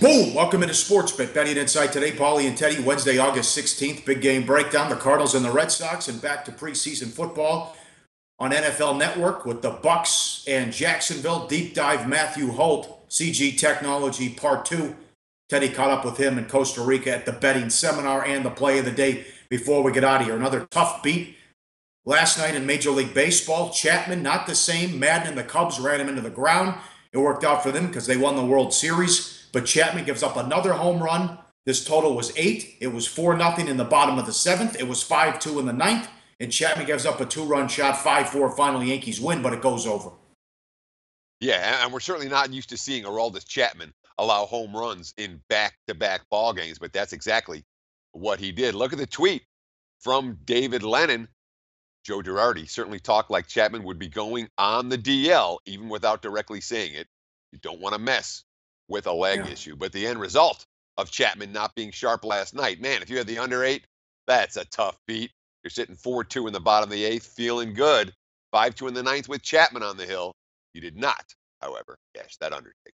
Boom! Welcome into Sports Bet. Betting Insight today, Pauly and Teddy. Wednesday, August 16th. Big game breakdown. The Cardinals and the Red Sox, and back to preseason football on NFL Network with the Bucs and Jacksonville. Deep dive Matthew Holt, CG Technology Part 2. Teddy caught up with him in Costa Rica at the betting seminar and the play of the day before we get out of here. Another tough beat last night in Major League Baseball. Chapman, not the same. Madden and the Cubs ran him into the ground. It worked out for them because they won the World Series. But Chapman gives up another home run. This total was 8. It was 4-0 in the bottom of the 7th. It was 5-2 in the 9th. And Chapman gives up a 2-run shot, 5-4. Final Yankees win, but it goes over. Yeah, and we're certainly not used to seeing Aroldis Chapman allow home runs in back-to-back ball games, but that's exactly what he did. Look at the tweet from David Lennon. Joe Girardi certainly talked like Chapman would be going on the DL, even without directly saying it. You don't want to mess with a leg issue. But the end result of Chapman not being sharp last night, man, if you had the under 8, that's a tough beat. You're sitting 4-2 in the bottom of the 8th, feeling good. 5-2 in the 9th with Chapman on the hill. You did not, however, cash that undertaking.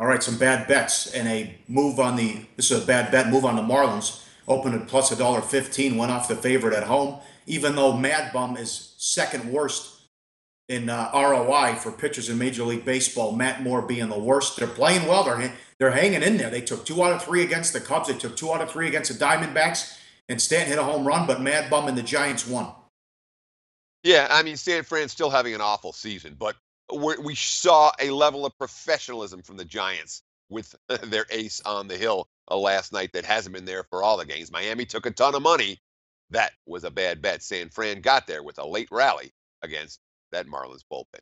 All right, some bad bets and a move on the, this is a bad bet, move on the Marlins. Opened at plus $1.15, went off the favorite at home, even though Mad Bum is second worst in ROI for pitchers in Major League Baseball, Matt Moore being the worst. They're playing well. They're hanging in there. They took 2 out of 3 against the Cubs. They took 2 out of 3 against the Diamondbacks. And Stanton hit a home run, but Mad Bum and the Giants won. Yeah, I mean, San Fran's still having an awful season, but we saw a level of professionalism from the Giants with their ace on the hill last night that hasn't been there for all the games. Miami took a ton of money. That was a bad bet. San Fran got there with a late rally against that Marlins bullpen.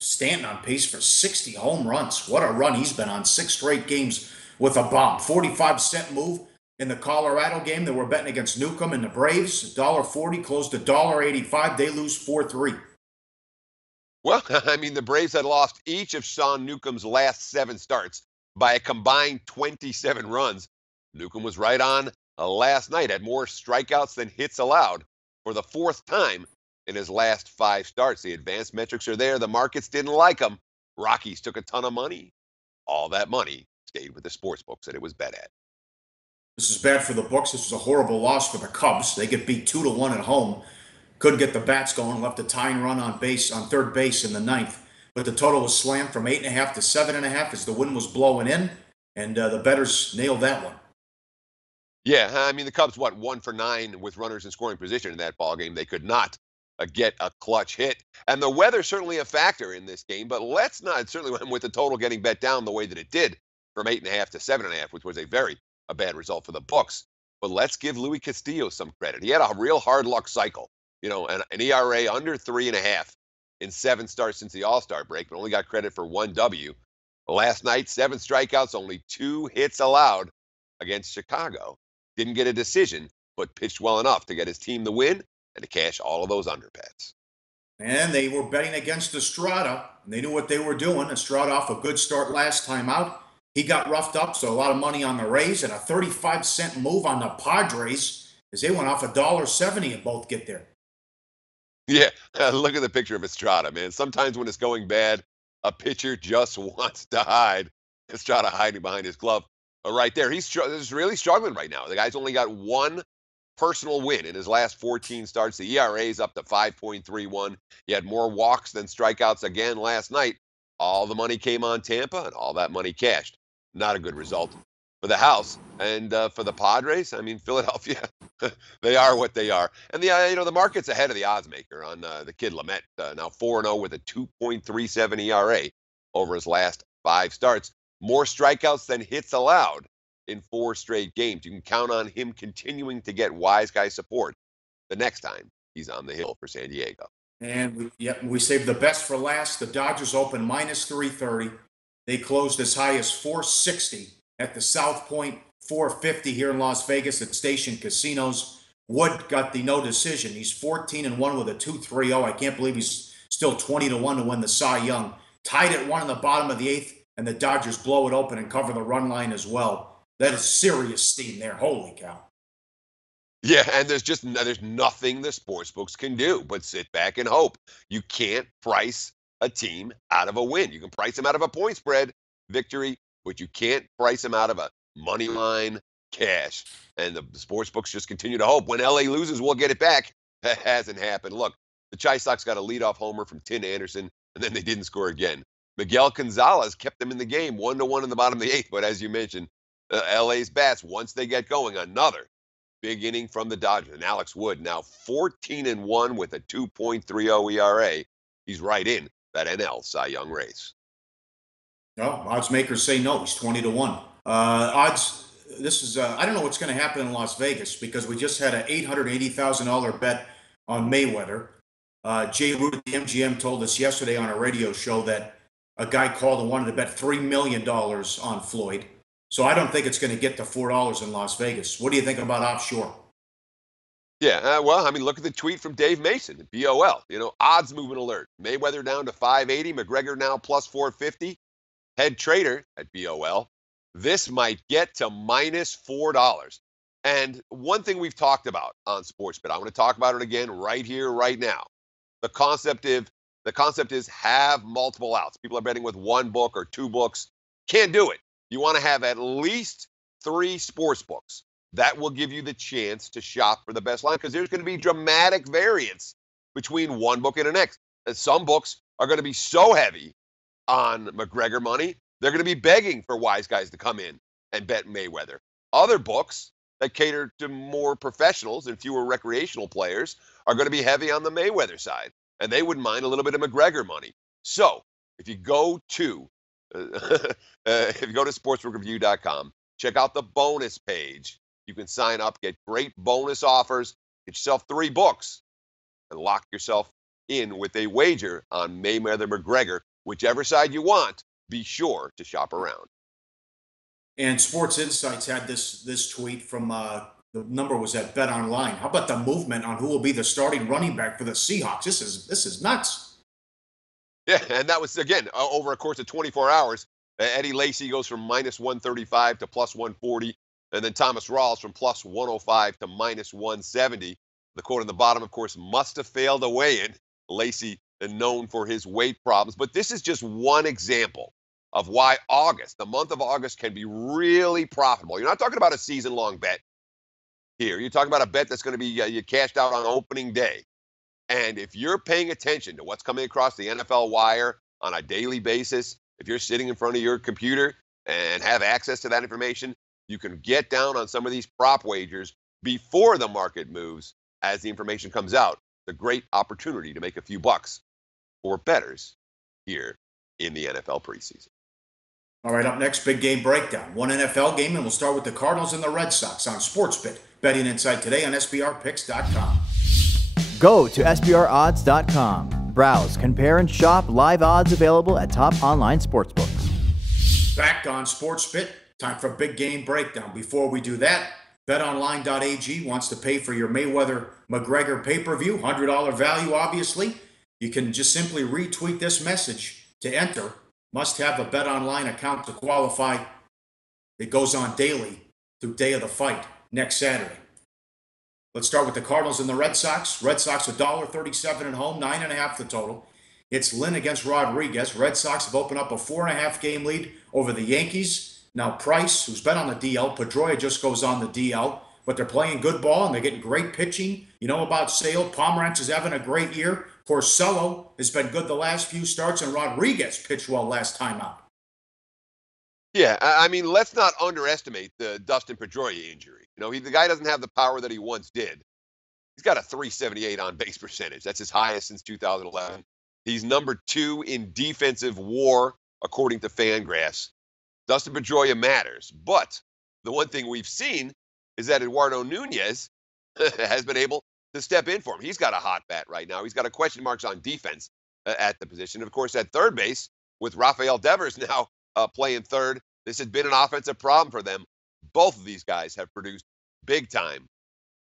Stanton on pace for 60 home runs. What a run he's been on. 6 straight games with a bomb. 45-cent move in the Colorado game. They were betting against Newcomb and the Braves. $1.40 closed to $1.85. They lose 4-3. Well, I mean, the Braves had lost each of Sean Newcomb's last 7 starts by a combined 27 runs. Newcomb was right on last night, had more strikeouts than hits allowed for the 4th time in his last 5 starts. The advanced metrics are there. The markets didn't like him. Rockies took a ton of money. All that money stayed with the sports books that it was bet at. This is bad for the Bucs. This was a horrible loss for the Cubs. They get beat 2-1 at home. Couldn't get the bats going. Left a tying run on third base in the 9th. But the total was slammed from 8.5 to 7.5 as the wind was blowing in. And the bettors nailed that one. Yeah, I mean, the Cubs, 1 for 9 with runners in scoring position in that ball game. They could not get a clutch hit. And the weather certainly a factor in this game, but let's not, certainly with the total getting bet down the way that it did from 8.5 to 7.5, which was a bad result for the books. But let's give Luis Castillo some credit. He had a real hard luck cycle, an ERA under 3.5 in 7 starts since the All-Star break, but only got credit for 1 W. Last night, 7 strikeouts, only 2 hits allowed against Chicago. Didn't get a decision, but pitched well enough to get his team the win and to cash all of those underbets. And they were betting against Estrada. And they knew what they were doing. Estrada off a good start last time out. He got roughed up, so a lot of money on the Rays and a 35-cent move on the Padres as they went off $1.70 and both get there. Yeah, look at the picture of Estrada, man. Sometimes when it's going bad, a pitcher just wants to hide. Estrada hiding behind his glove right there. He's really struggling right now. The guy's only got 1 personal win in his last 14 starts. The ERA is up to 5.31. He had more walks than strikeouts again last night. All the money came on Tampa, and all that money cashed. Not a good result for the house. And for the Padres, I mean, Philadelphia, they are what they are. And the market's ahead of the odds maker on the kid Lamet, now 4-0 with a 2.37 ERA over his last 5 starts. More strikeouts than hits allowed in 4 straight games. You can count on him continuing to get wise guy support the next time he's on the hill for San Diego. And we saved the best for last. The Dodgers open minus 330. They closed as high as 460 at the South Point, 450 here in Las Vegas at Station Casinos. Wood got the no decision. He's 14-1 with a 2.30. I can't believe he's still 20-1 to win the Cy Young. Tied at 1 in the bottom of the 8th, and the Dodgers blow it open and cover the run line as well. That is serious steam there. Holy cow. Yeah, and there's nothing the sportsbooks can do but sit back and hope. You can't price a team out of a win. You can price them out of a point spread victory, but you can't price him out of a money line cash. And the sports books just continue to hope when LA loses, we'll get it back. That hasn't happened. Look, the Chi Sox got a leadoff homer from Tim Anderson, and then they didn't score again. Miguel Gonzalez kept them in the game 1-1 in the bottom of the eighth. But as you mentioned, LA's bats, once they get going, another big inning from the Dodgers. And Alex Wood now 14-1 with a 2.30 ERA. He's right in that NL Cy Young race. No, odds makers say no. He's 20-1. Odds. This is. I don't know what's going to happen in Las Vegas because we just had an $880,000 bet on Mayweather. Jay Root at the MGM told us yesterday on a radio show that a guy called and wanted to bet $3 million on Floyd. So I don't think it's going to get to $4 in Las Vegas. What do you think about offshore? Yeah, well, I mean, look at the tweet from Dave Mason at BOL. Odds movement alert. Mayweather down to 580, McGregor now plus 450. Head trader at BOL. This might get to minus $4. And one thing we've talked about on SportsBet, I'm going to talk about it again right here, right now. The concept is have multiple outs. People are betting with one book or two books. Can't do it. You want to have at least 3 sports books. That will give you the chance to shop for the best line because there's going to be dramatic variance between one book and the next. And some books are going to be so heavy on McGregor money, they're going to be begging for wise guys to come in and bet Mayweather. Other books that cater to more professionals and fewer recreational players are going to be heavy on the Mayweather side, and they wouldn't mind a little bit of McGregor money. So if you go to sportsbookreview.com, check out the bonus page. You can sign up, get great bonus offers, get yourself 3 books, and lock yourself in with a wager on Mayweather McGregor. Whichever side you want, be sure to shop around. And Sports Insights had this tweet from the number was at Bet Online. How about the movement on who will be the starting running back for the Seahawks? This is nuts. Yeah, and that was again over a course of 24 hours. Eddie Lacy goes from minus 135 to plus 140, and then Thomas Rawls from plus 105 to minus 170. The quote on the bottom, of course, must have failed a weigh-in. Lacy known for his weight problems, but this is just one example of why the month of August, can be really profitable. You're not talking about a season-long bet here. You're talking about a bet that's going to be you cashed out on opening day. And if you're paying attention to what's coming across the NFL wire on a daily basis, if you're sitting in front of your computer and have access to that information, you can get down on some of these prop wagers before the market moves as the information comes out. It's a great opportunity to make a few bucks for bettors here in the NFL preseason. All right, up next, big game breakdown. One NFL game, and we'll start with the Cardinals and the Red Sox on SportsBet. Betting Insight today on SBRpicks.com. Go to SBRodds.com. Browse, compare, and shop live odds available at top online sportsbooks. Back on SportsBet, time for big game breakdown. Before we do that, BetOnline.ag wants to pay for your Mayweather-McGregor pay-per-view, $100 value, obviously. You can just simply retweet this message to enter. Must have a BetOnline account to qualify. It goes on daily through day of the fight next Saturday. Let's start with the Cardinals and the Red Sox. Red Sox $1.37 at home, 9.5 the total. It's Lynn against Rodriguez. Red Sox have opened up a 4.5 game lead over the Yankees. Now Price, who's been on the DL, Pedroia just goes on the DL, but they're playing good ball and they're getting great pitching. You know about Sale. Pomeranz is having a great year. Porcello has been good the last few starts, and Rodriguez pitched well last time out. Yeah, I mean, let's not underestimate the Dustin Pedroia injury. The guy doesn't have the power that he once did. He's got a 378 on base percentage. That's his highest since 2011. He's number 2 in defensive WAR, according to Fangraphs. Dustin Pedroia matters. But the one thing we've seen is that Eduardo Nunez has been able to step in for him. He's got a hot bat right now. He's got a question marks on defense at the position. Of course, at third base, with Rafael Devers now playing third, this has been an offensive problem for them. Both of these guys have produced big time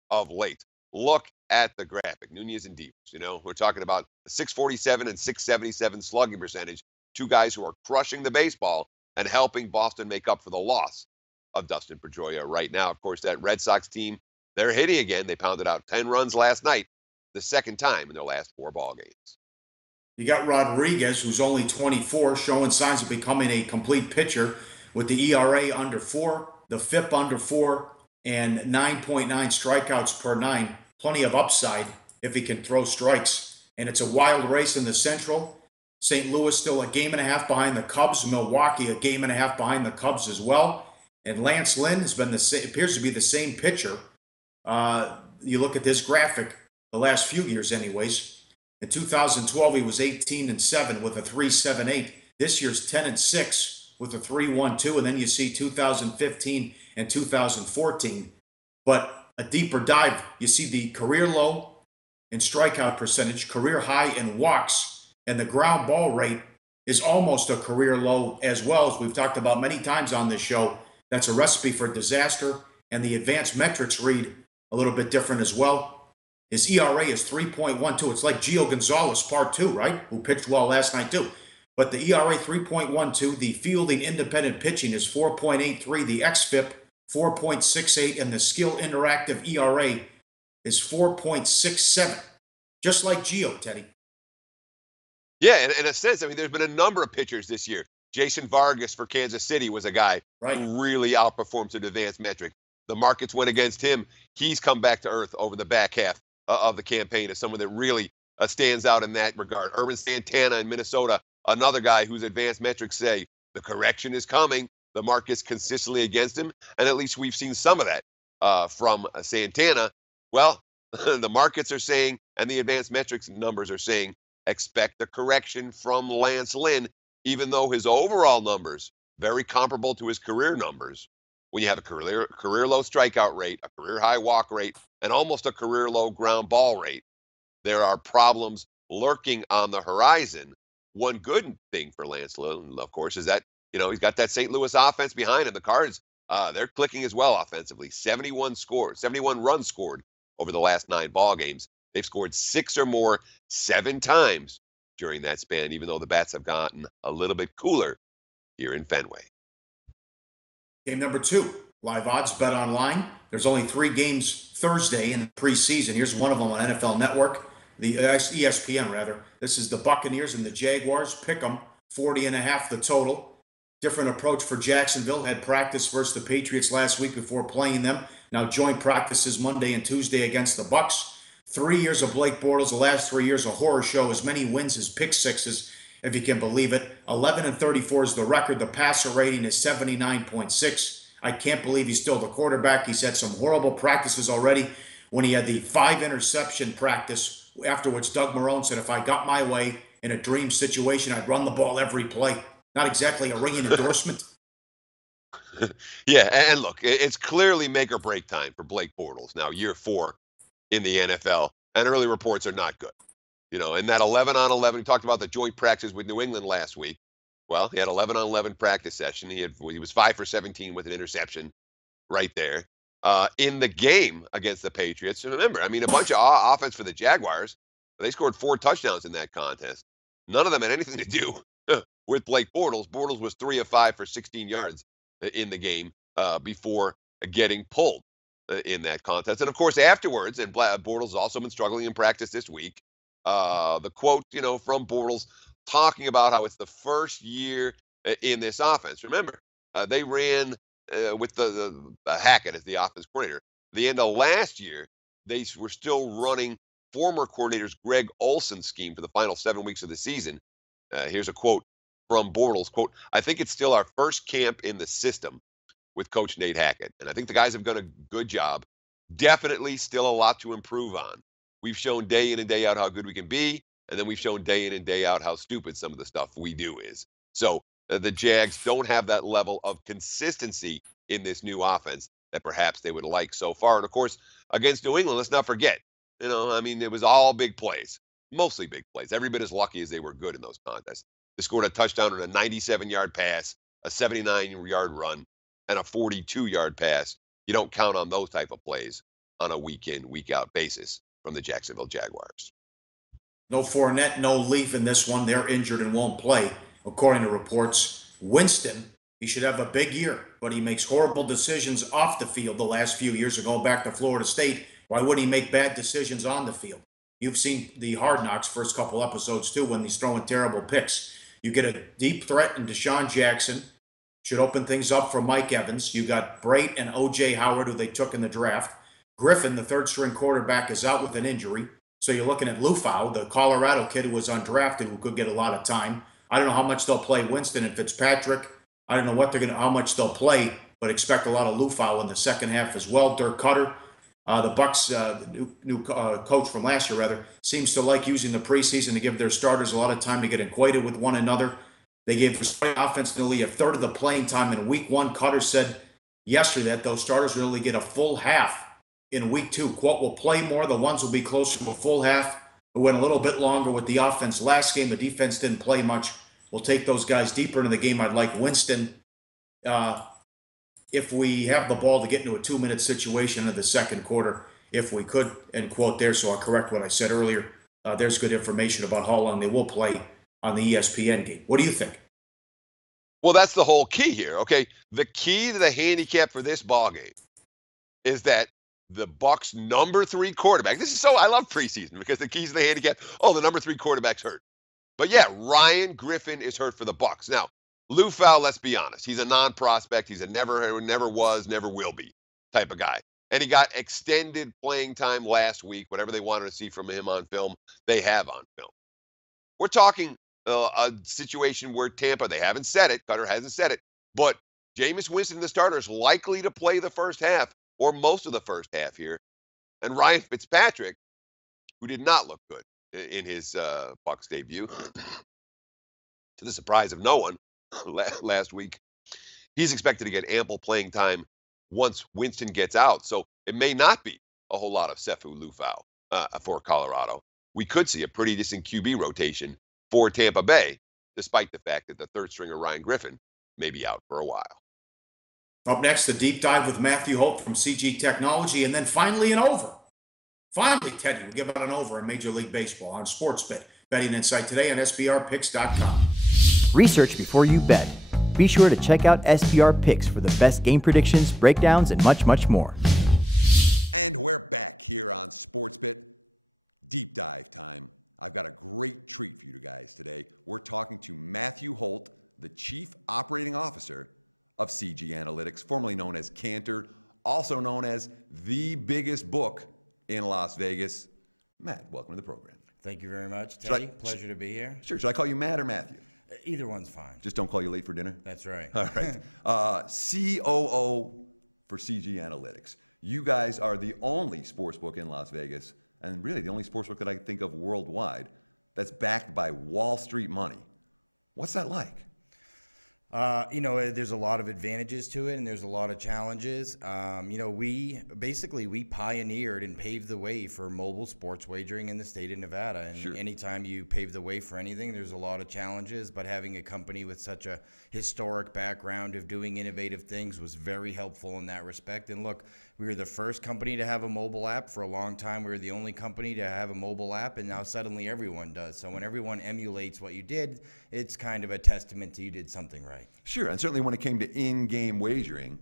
of late. Look at the graphic. Nunez and Devers, we're talking about a 647 and 677 slugging percentage. 2 guys who are crushing the baseball and helping Boston make up for the loss of Dustin Pedroia right now. Of course, that Red Sox team, they're hitting again. They pounded out 10 runs last night, the second time in their last 4 ball games. You got Rodriguez, who's only 24, showing signs of becoming a complete pitcher. with the ERA under 4, the FIP under 4, and 9.9 strikeouts per 9. Plenty of upside if he can throw strikes. And it's a wild race in the Central. St. Louis still a game and a half behind the Cubs. Milwaukee a game and a half behind the Cubs as well. And Lance Lynn has been appears to be the same pitcher. You look at this graphic, the last few years anyways. In 2012, he was 18-7 with a 3.78. This year's 10-6 with a 3.12. And then you see 2015 and 2014. But a deeper dive, you see the career low in strikeout percentage, career high in walks, and the ground ball rate is almost a career low as well, as we've talked about many times on this show. That's a recipe for disaster, and the advanced metrics read a little bit different as well. His ERA is 3.12. It's like Gio Gonzalez part 2, right? Who pitched well last night too. But the ERA 3.12, the fielding independent pitching is 4.83, the xFIP 4.68, and the skill interactive ERA is 4.67. Just like Gio, Teddy. Yeah, and in a sense, I mean, there's been a number of pitchers this year. Jason Vargas for Kansas City was a guy who really outperformed to advanced metric. The markets went against him. He's come back to earth over the back half of the campaign as someone that really stands out in that regard. Urban Santana in Minnesota, another guy whose advanced metrics say the correction is coming. The market's consistently against him, and at least we've seen some of that from Santana. Well, the markets are saying, and the advanced metrics numbers are saying, expect a correction from Lance Lynn, even though his overall numbers very comparable to his career numbers. When you have a career low strikeout rate, a career high walk rate, and almost a career low ground ball rate, there are problems lurking on the horizon. One good thing for Lance Lynn, of course, is that he's got that St. Louis offense behind him. The Cards, they're clicking as well offensively. 71 runs scored over the last 9 ball games. They've scored 6 or more 7 times during that span, even though the bats have gotten a little bit cooler here in Fenway. Game number 2, live odds bet online. There's only 3 games Thursday in the preseason. Here's one of them on NFL Network, the ESPN rather. This is the Buccaneers and the Jaguars. Pick 'em, 40.5 the total. Different approach for Jacksonville. Had practice versus the Patriots last week before playing them. Now joint practices Monday and Tuesday against the Bucs. 3 years of Blake Bortles, the last 3 years a horror show, as many wins as pick sixes, if you can believe it. 11-34 is the record. The passer rating is 79.6. I can't believe he's still the quarterback. He's had some horrible practices already. When he had the 5 interception practice, afterwards Doug Marrone said, if I got my way in a dream situation, I'd run the ball every play. Not exactly a ringing endorsement. Yeah, and look, it's clearly make or break time for Blake Bortles. Now, year 4 in the NFL, and early reports are not good. In that 11-on-11, we talked about the joint practice with New England last week. Well, he had 11-on-11 practice session. He was 5 for 17 with an interception right there. In the game against the Patriots, and remember, I mean, a bunch of offense for the Jaguars. They scored 4 touchdowns in that contest. None of them had anything to do with Blake Bortles. Bortles was 3 of 5 for 16 yards in the game before getting pulled in that contest. And of course, afterwards, and Bortles has also been struggling in practice this week. The quote, from Bortles talking about how it's the first year in this offense. Remember, they ran with the Hackett as the offense coordinator. The end of last year, they were still running former coordinator's Greg Olson's scheme for the final 7 weeks of the season. Here's a quote from Bortles, quote, I think it's still our first camp in the system with Coach Nate Hackett. And I think the guys have done a good job. Definitely still a lot to improve on. We've shown day in and day out how good we can be. And then we've shown day in and day out how stupid some of the stuff we do is. So the Jags don't have that level of consistency in this new offense that perhaps they would like so far. And of course, against New England, let's not forget, it was all big plays, mostly big plays. Every bit as lucky as they were good in those contests. They scored a touchdown on a 97-yard pass, a 79-yard run, and a 42-yard pass. You don't count on those type of plays on a week-in, week-out basis from the Jacksonville Jaguars. No Fournette, no Leaf in this one. They're injured and won't play, according to reports. Winston, he should have a big year, but he makes horrible decisions off the field the last few years of going back to Florida State. Why wouldn't he make bad decisions on the field? You've seen the Hard Knocks first couple episodes, too, when he's throwing terrible picks. You get a deep threat in Deshaun Jackson. should open things up for Mike Evans. You got Brait and O.J. Howard, who they took in the draft. Griffin, the third-string quarterback, is out with an injury. So you're looking at Lufau, the Colorado kid who was undrafted, who could get a lot of time. I don't know how much they'll play Winston and Fitzpatrick. I don't know how much they'll play, but expect a lot of Lufau in the second half as well. Dirk Cutter, the Bucs new coach from last year, rather, seems to like using the preseason to give their starters a lot of time to get acquainted with one another. They gave the offense nearly a third of the playing time in week 1. Cutter said yesterday that those starters will only get a full half in week 2. Quote, we'll play more. The ones will be closer to a full half. It went a little bit longer with the offense last game. The defense didn't play much. We'll take those guys deeper into the game. I'd like Winston, if we have the ball, to get into a 2-minute situation in the second quarter, if we could, end quote there. So I'll correct what I said earlier. There's good information about how long they will play on the ESPN game. What do you think? Well, that's the whole key here, okay? The key to the handicap for this ball game is that the Bucs' number 3 quarterback. I love preseason because the keys to the handicap. Oh, the number 3 quarterback's hurt. But yeah, Ryan Griffin is hurt for the Bucs. Now, Lufau, let's be honest, he's a non-prospect. He's a never was, never will be type of guy. And he got extended playing time last week. Whatever they wanted to see from him on film, they have on film. We're talking a situation where Tampa, they haven't said it, Cutter hasn't said it, but Jameis Winston, the starter, is likely to play the first half or most of the first half here. And Ryan Fitzpatrick, who did not look good in his Bucs debut, to the surprise of no one last week, he's expected to get ample playing time once Winston gets out. So it may not be a whole lot of Sefu Lufau for Colorado. We could see a pretty decent QB rotation for Tampa Bay, despite the fact that the third stringer Ryan Griffin may be out for a while. Up next, the deep dive with Matthew Holt from CG Technology, and then finally an over. Finally, Teddy, we'll give out an over in Major League Baseball on SportsBet. Betting Insight today on SBRPicks.com. Research before you bet. Be sure to check out SBR Picks for the best game predictions, breakdowns, and much, much more. And we're back here on SportsBet. Deep dive time. I've got a great treat for you guys today. We're talking to Matthew Holt, the Chief Operating Officer of CG Analytics, formerly known as Cantor, also known as the biggest book in Las Vegas. Matt, welcome to the program. Thank you very much, Teddy. Pleasure to be here. Sure. Should I call you Matt or Matthew? Either one's fine. Just don't call you late for dinner? That's right. All right. COO for CG Analytics. You guys are the only sportsbook in Las Vegas, and really the only sportsbook that I think of worldwide, that's backed by Wall Street money. What's that like? There's a lot of advantages to it, and there's a lot of challenges. We pioneered and paved the way for mobile sports wagering in the state of Nevada. And Sure. Anytime you pave the way for anything, there's a lot of challenges. But having a company with such a historic background of doing innovative things was very helpful in that respect. And look, we were the first company to have a mobile app. For a long time, we were the only company to have a mobile app, and now suddenly everyone does. So when everyone emulates what you did, it's kind of a testament to you did something right. Sure, and certainly when it came to in-game wagering,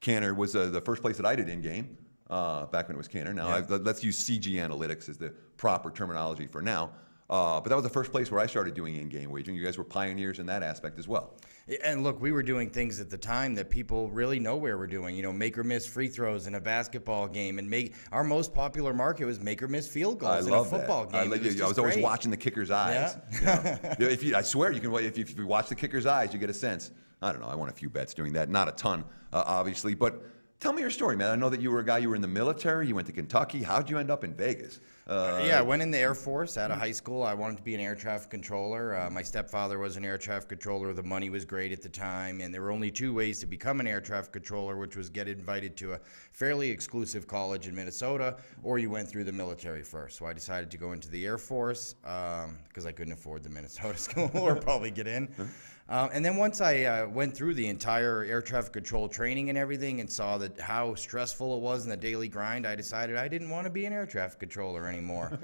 Cantor was the first place that I did in-game back when it was Cantor. Now, let's use CG Analytics as the proper terminology for now. But that was the first place where I started doing in-game wagering. You guys were pioneers in that aspect as well. And look, we were doing things at the time that people really nowhere were doing. Make or miss free throws in a basketball game, and our most popular market was make or miss field goals in a football game. I was always watching the kicker's eyes. Yeah. I swear you can. If you watch the kicker's eyes, you get a sense. I don't know. I won a few bets doing that. Not a ton, obviously, but. Tell me your story, man. I know that you were a guy, you were in the military, you went to Kentucky. How'd you end up in Vegas? I went in the Air Force out of high school. I wanted to be an air traffic controller. My stepfather was an air traffic controller. The money was great at the time, and there were only 2 ways to become an air traffic controller, which was get invited to a fairly exclusive college in Minnesota, or you went through the military first. So I decided to go into the Air Force because I couldn't afford the Minnesota school or probably get in. And then once I went through the entire air traffic control training and everything and saw that how stressful it was in the daily grind, I decided I didn't want to be an air traffic controller anymore.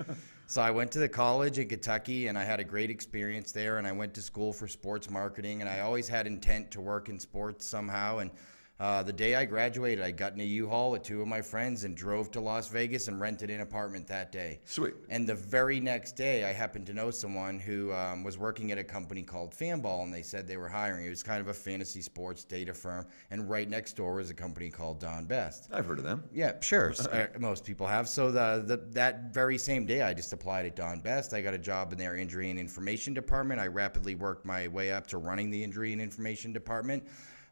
So I went to the college in Kentucky, and I had a great experience there, and I went to school for sports marketing, and I always had intent to work in sports somehow. And The day I graduated, I got in a U-Haul with 2 of my friends and drove to Las Vegas and rented an apartment that day. Sweet. And the very next day, I happened to know someone who was working at a company called Fanball, and they said they were hiring. It was kind of a fantasy sports data firm, and right next door was a company called Don Best. I've heard of them. Yeah, sure. Most people have. So that very same day, I just applied at Don Best. I got a job in their injury and information department. I rapidly worked my way up to running the injury and information department.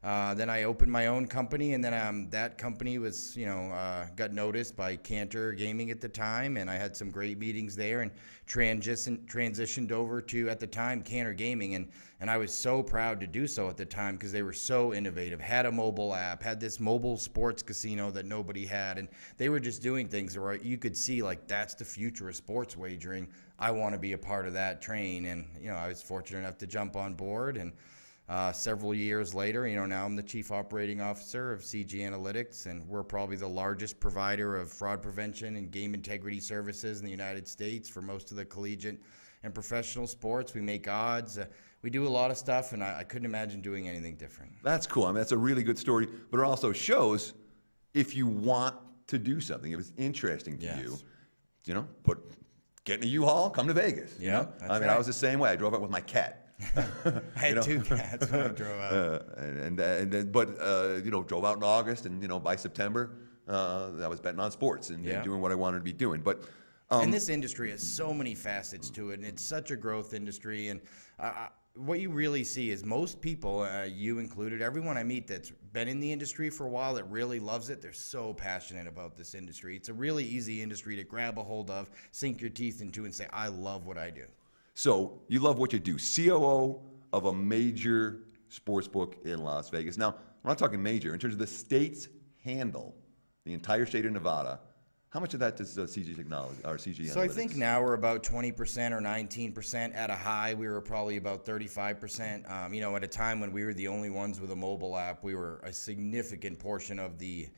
Then I opened my own company, and then that company was, got noticed by Cantor Gaming at the time, and I had some great meetings there and transitioned over to, at the time, Cantor Gaming, and I was so proud to do so at the time because they were so innovative, had a mobile app, had this mobile sports casino that nobody had, and they were just doing things where you could see, like, that's the future of sports wagering. I want to be a part of that train, and, I was fortunate enough to jump on board, and several years later, now I'm the Chief Operating Officer of CG Analytics, and we're probably the largest provider of fraud prevention and game integrity services in the United States for most of the collegiate and professional sports. We make odds. We do a lot of stuff, and I couldn't imagine doing anything different. That's cool. I mean, that's a really good story, but it also shows if you want to do something, if it's interesting to you, get in a U-Haul, come to Vegas. Yeah, I mean, I was the same way. I drove out with my cat. I had 2 cats when I drove out. But drove out in August, and by September, I was betting on sports and doing what I wanted to be doing. But and this industry has so many facets to it, and it's such a growth industry. And what you really see is most people, you included, everyone I meet that's been in the industry for a while that really loves it, they're so passionate about this industry. It's a really easy industry to grab a hold of, sink your teeth into, and say, I love what I do. So you love what you do. COO of a major sports book in Las Vegas. Now, I'm not talking major. In terms of the state's handle, the entire state of Nevada, how much of that does CG Technology or CG Analytics? So I think now we're about 20% or 19%. At a high, we were probably about 35%. At a time when we were the only ones with a mobile app, we were a significant portion of the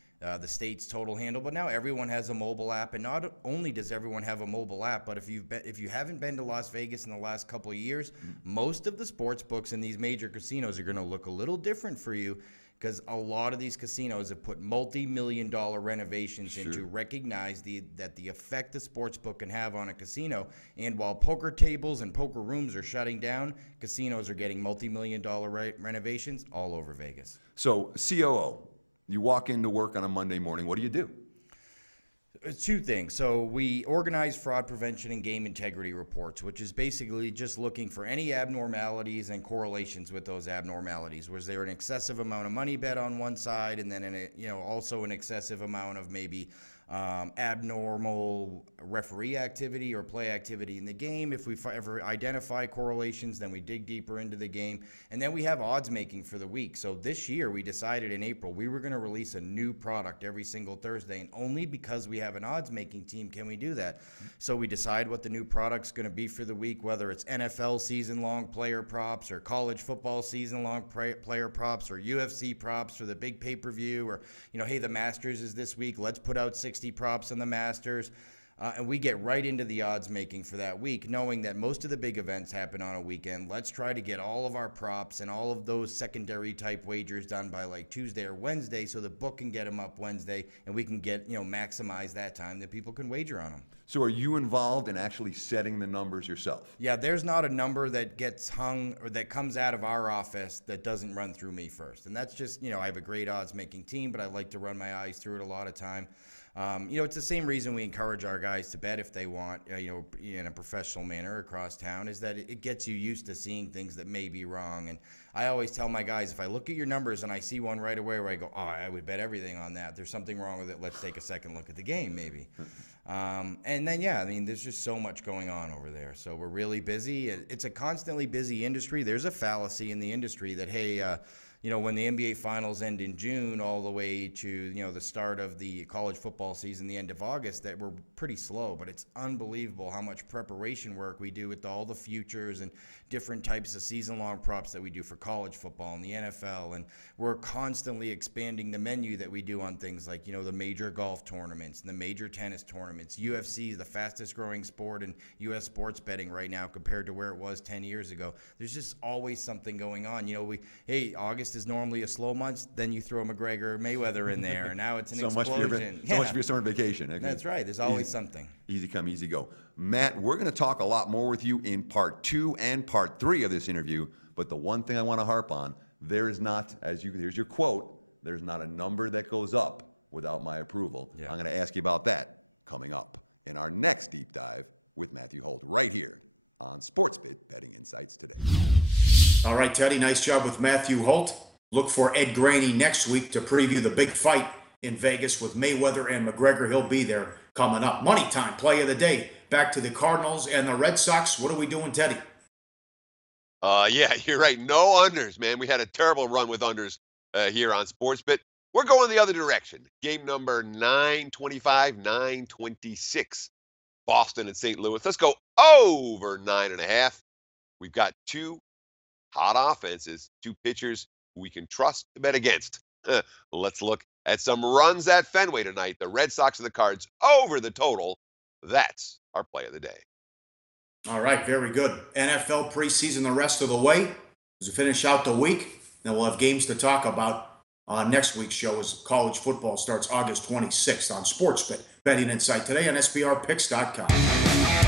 state's total handle. But now everyone has a mobile app, and not only does everyone have a mobile app, but if you haven't been to Las Vegas in the last couple of years, most of the sports books in these major casinos are going to look a little different for you, because a lot of these casinos have put multi-million-dollar renovations in to recognize that the effect the sports book can have on a casino. And while poker tables and poker rooms are shutting down, casinos are getting multi-million-dollar renovations all over Vegas. So COO, you walk into work on a Monday morning. What do you do? 2 things. So we organize fraud prevention and game integrity reports, which is basically just looking for any abnormalities and correlations with those abnormalities. Was there an excessive amount of money bet on one side, and then also an excessive amount of maybe abnormal referee activity or play activity in the game? If we ever identify correlations, then we dig deeper into the game, and then we have odds making for the week. So this year we decided in April we were going to release a new product every single Thursday, and only because we have an odds making team can we do that. So we decide what the new product's going to be for the week, whether it's NFL season long player props or college football season long player props or UFC props for the big pay-per-view, or hey, the Masters is this week, let's put out 60 props on the Masters. And we get right into the odds making for that week, knowing that most of the big events happen on a weekend. Let's try to get all of our props and all of those secondary type wagers done by like Tuesday or Wednesday, so the book can get them up Wednesday, and we can get, maximize that time that people can wager on them. So are you involved in actually setting the numbers yourself? Yeah, there's not a number that gets hung or that comes out of our office that doesn't run through me first. And that's just, I have a great odds making team, but I like to run my eyes through it a lot of time. It's the same reason we encourage our guys to bet if they want, in a professional manner across town, is that it gets you used to seeing things that may be wrong. And I always tell my guys, if I look at your numbers and I see one right away where I go, I would bet everything on that, there's something wrong with it, let's take a second look at the game maybe. And then, there's just so much going on over there. So we're really busy. It's a constantly busy industry. There's a fallacy in the industry that, hey, when the NBA finals end in June all the way to, the start of the college football season, the end of August, that we're pretty slow. But it's unbelievable how much preparation work we do with all the futures and different types of season-long props that we do for college football and the NFL. And we're constantly expanding the menu that we do on things like, the major golf tournaments and the major tennis tournaments. UFC is the fastest-growing sport in U.S. sports betting right now compared to where it was 10 years ago. There's just always something going on. August August is normally a slow month. Then you throw McGregor, Mayweather in there, and now it's an so explosion. So much for your summer vacation. Okay. That's right. There's always something. Easy come, easy go. Matt, we're going to talk a lot more with you in part 2 and part 3 of this interview. But the one thing I want to harp on, there is not, here's your quote, there's not a number that goes up without my approval. Yeah. I'm going to ask you about that coming up in our next deep dive with Matthew Holt right here on SportsBit Betting Insights Today. All right, Teddy, nice job with Matthew Holt. Look for Ed Graney next week to preview the big fight in Vegas with Mayweather and McGregor. He'll be there coming up. Money time, play of the day. Back to the Cardinals and the Red Sox. What are we doing, Teddy? Yeah, you're right. No unders, man. We had a terrible run with unders here on SportsBit. We're going the other direction. Game number 925, 926. Boston and St. Louis. Let's go over 9.5. We've got two hot offenses, two pitchers we can trust to bet against. Let's look at some runs at Fenway tonight. The Red Sox and the Cards over the total. That's our play of the day. All right, very good. NFL preseason the rest of the way as we finish out the week. Then we'll have games to talk about on next week's show as college football starts August 26th on SportsBet. Betting Insight Today on SBRPicks.com.